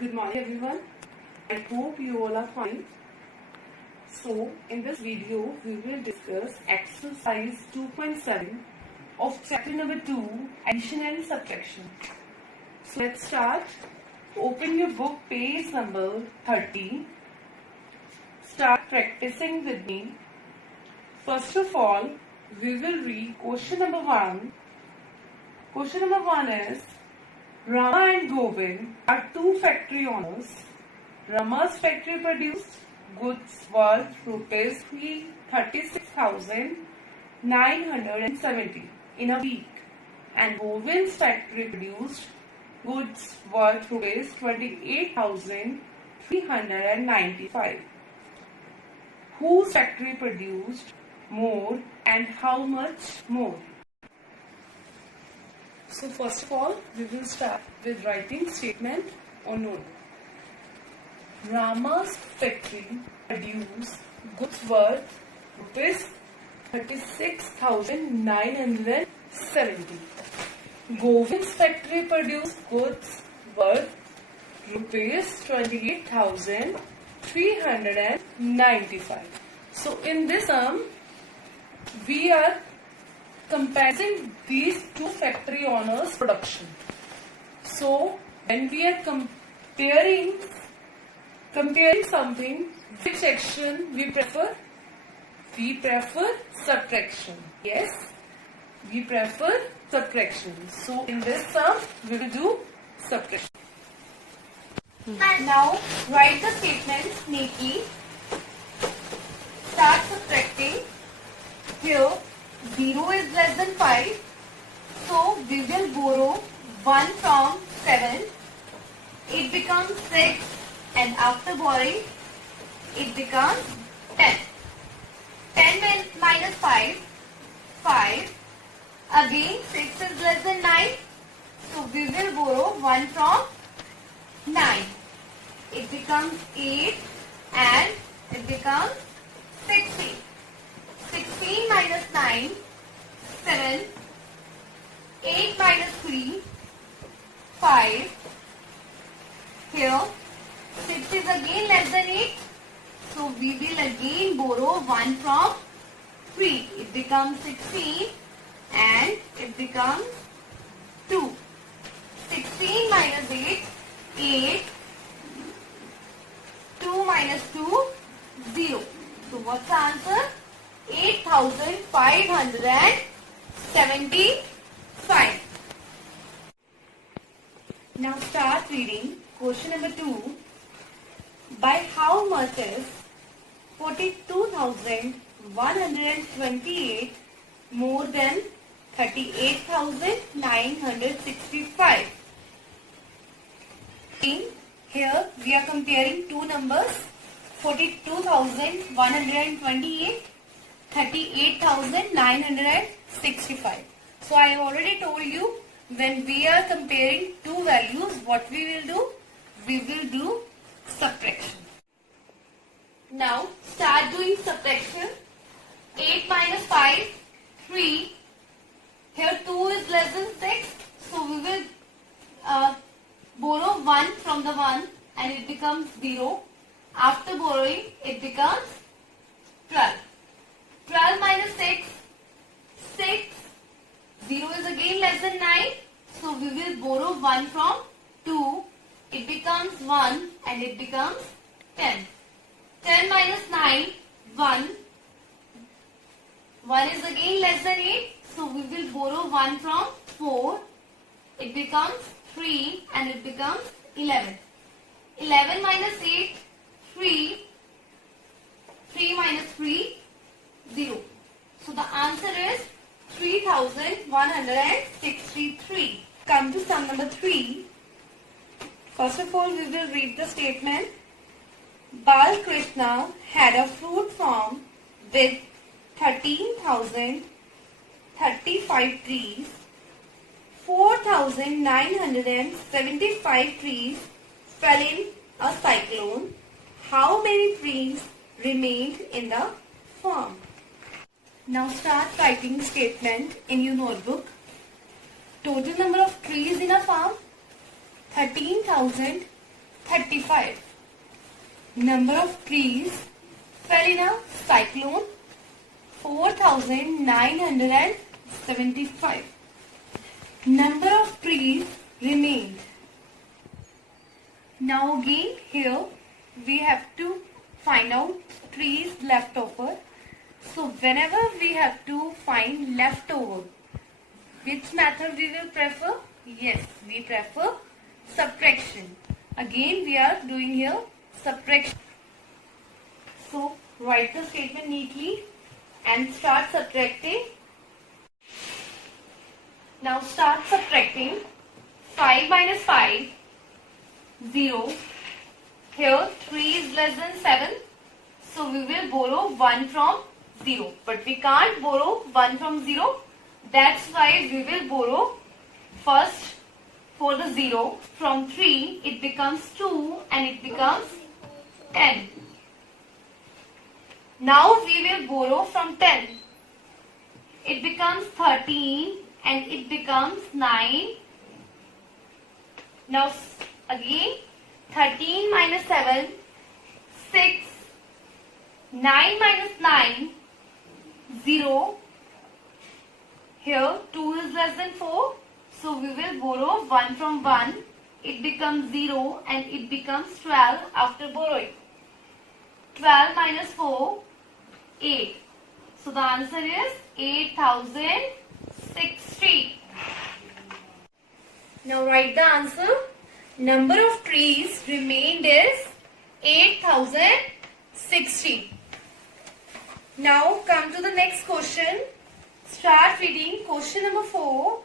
Good morning everyone. I hope you all are fine. So in this video we will discuss exercise 2.7 of chapter number 2, addition and subtraction. So let's start. Open your book, page number 30. Start practicing with me. First of all, we will read question number 1. Question number 1 is, Rama and Govind are two factory owners. Rama's factory produced goods worth rupees 36,970 in a week, and Govind's factory produced goods worth rupees 28,395. Whose factory produced more and how much more? So first of all, we will start with writing statement on notebook. Rama's factory produced goods worth rupees 36,970. Govind's factory produced goods worth rupees 28,395. So in this sum, we are comparing these two factory owners' production. So when we are comparing something, which action we prefer? We prefer subtraction. Yes, we prefer subtraction. So in this sum, we will do subtraction. Now write the statements neatly. Start subtracting. Here 0 is less than 5, so we will borrow 1 from 7. It becomes 6, and after borrowing, it becomes 10. 10 minus 5, 5. Again 6 is less than 9, so we will borrow 1 from 9. It becomes 8, and it becomes 16. 16 minus 9, 7. 8 minus 3, 5. Here 6 is again less than 8, so we will again borrow 1 from 3. It becomes 16 and it becomes 2. 16 minus 8, 8. 2 minus 2, 0. So what's the answer? 8,575. Now start reading question number 2. By how much is 42,128 more than 38,965? Here we are comparing two numbers, 42,128, 38,965. So I have already told you, when we are comparing two values, what we will do? We will do subtraction. Now start doing subtraction. 8 minus 5, 3. Here 2 is less than 6, so we will borrow 1 from the 1 and it becomes 0. After borrowing, it becomes 12. 12 minus 6, 6. 0 is again less than 9, so we will borrow 1 from 2. It becomes 1 and it becomes 10. 10 minus 9, 1. 1 is again less than 8, so we will borrow 1 from 4. It becomes 3 and it becomes 11. 11 minus 8, 3. 3 minus 3, 0. So the answer is 3,163. Come to sum number 3. First of all, we will read the statement. Balkrishna had a fruit farm with 13,035 trees. 4,975 trees fell in a cyclone. How many trees remained in the farm? Now start writing statement in your notebook. Total number of trees in a farm, 13,000 35. Number of trees fell in a cyclone, 4,975. Number of trees remained. Now again here we have to find out trees left over. So whenever we have to find leftover, which method we will prefer? Yes, we prefer subtraction. Again we are doing here subtraction. So write the statement neatly and start subtracting. Now start subtracting. 5 minus 5, 0. Here 3 is less than 7. So we will borrow 1 from 0. But we can't borrow 1 from 0. That's why we will borrow first for the 0. From 3 it becomes 2 and it becomes 10. Now we will borrow from 10. It becomes 13 and it becomes 9. Now again 13 minus 7, 6. 9 minus 9, 0. Here 2 is less than 4. So we will borrow 1 from 1. It becomes 0 and it becomes 12 after borrowing. 12 minus 4, 8. So the answer is 8,060. Now write the answer. Number of trees remained is 8,060. Now come to the next question. Start reading question number 4.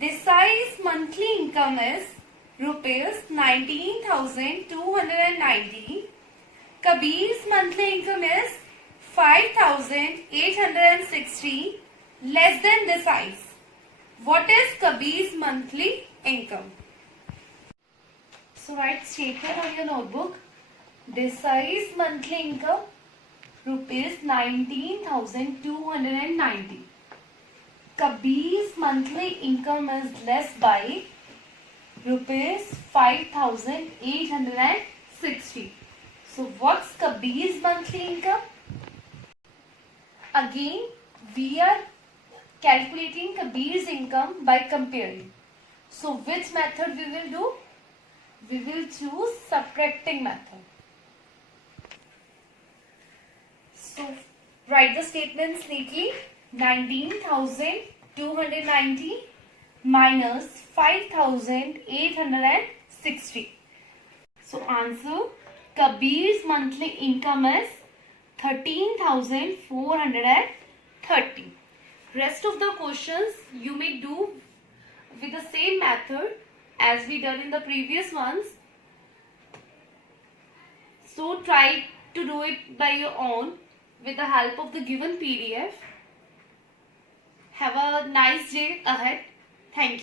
Desai's monthly income is rupees 19,290. Kabir's monthly income is 5,860, less than Desai's. What is Kabir's monthly income? So write statement on your notebook. Desai's monthly income rupees 19,290. Kabir's monthly income is less by rupees 5,860. So what's Kabir's monthly income? Again we are calculating Kabir's income by comparing. So which method we will do? We will choose subtracting method. So write the statements neatly. 19,290 minus 5,860. So answer, Kabir's monthly income is 13,430. Rest of the questions you may do with the same method as we done in the previous ones. So try to do it by your own with the help of the given PDF. Have a nice day ahead. Thank you.